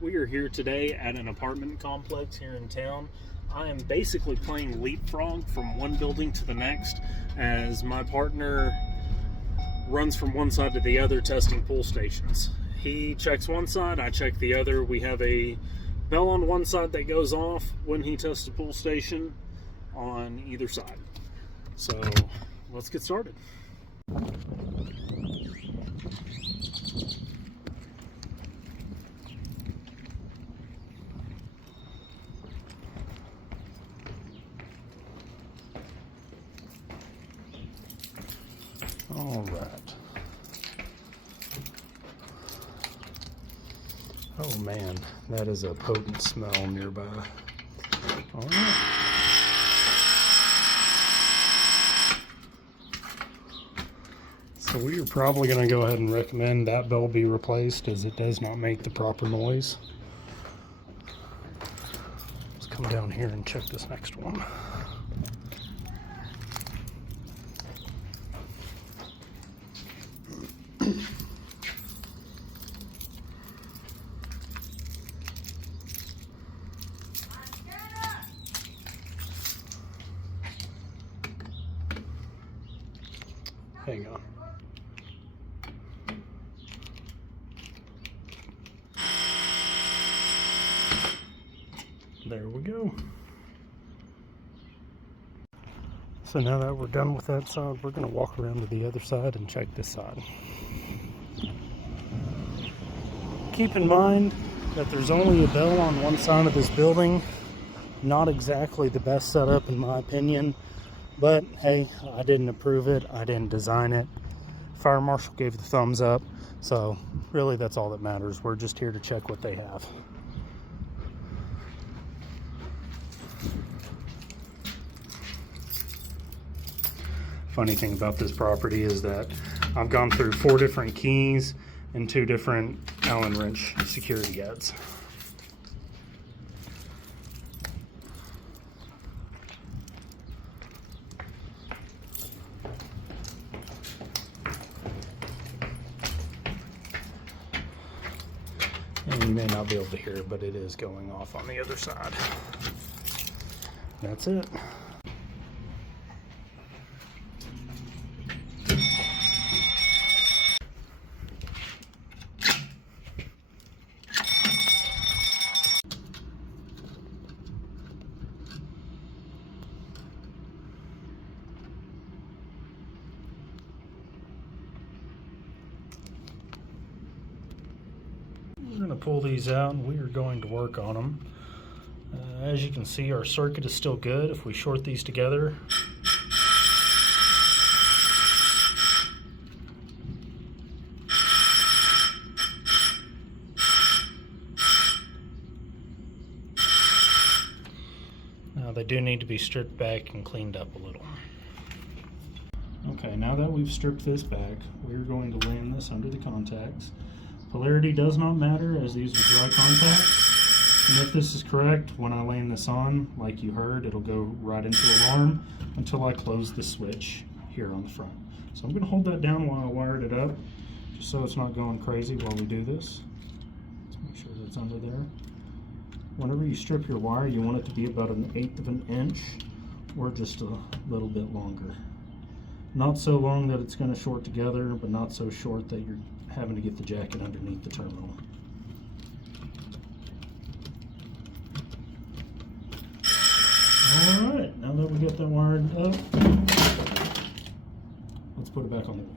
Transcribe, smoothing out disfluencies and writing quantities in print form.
We are here today at an apartment complex here in town. I am basically playing leapfrog from one building to the next as my partner runs from one side to the other testing pull stations. He checks one side, I check the other. We have a bell on one side that goes off when he tests a pull station on either side. So let's get started. All right. Oh man, that is a potent smell nearby. All right. So we are probably going to go ahead and recommend that bell be replaced as it does not make the proper noise. Let's come down here and check this next one. Hang on. There we go. So now that we're done with that side, we're going to walk around to the other side and check this side. Keep in mind that there's only a bell on one side of this building. Not exactly the best setup in my opinion, but hey, I didn't approve it, I didn't design it. Fire marshal gave the thumbs up, so really that's all that matters. We're just here to check what they have. Funny thing about this property is that I've gone through 4 different keys and 2 different Allen wrench security guards. And you may not be able to hear it, but it is going off on the other side. That's it. We're going to pull these out and we are going to work on them. As you can see, our circuit is still good. If we short these together, now they do need to be stripped back and cleaned up a little. Okay, now that we've stripped this back, we're going to land this under the contacts. Polarity does not matter as these are dry contacts. And if this is correct, when I land this on, like you heard, it'll go right into alarm until I close the switch here on the front. So I'm going to hold that down while I wired it up, just so it's not going crazy while we do this. Let's make sure that's under there. Whenever you strip your wire, you want it to be about 1/8 of an inch or just a little bit longer. Not so long that it's going to short together, but not so short that you're having to get the jacket underneath the terminal. Alright, now that we get that wired up, let's put it back on the wall.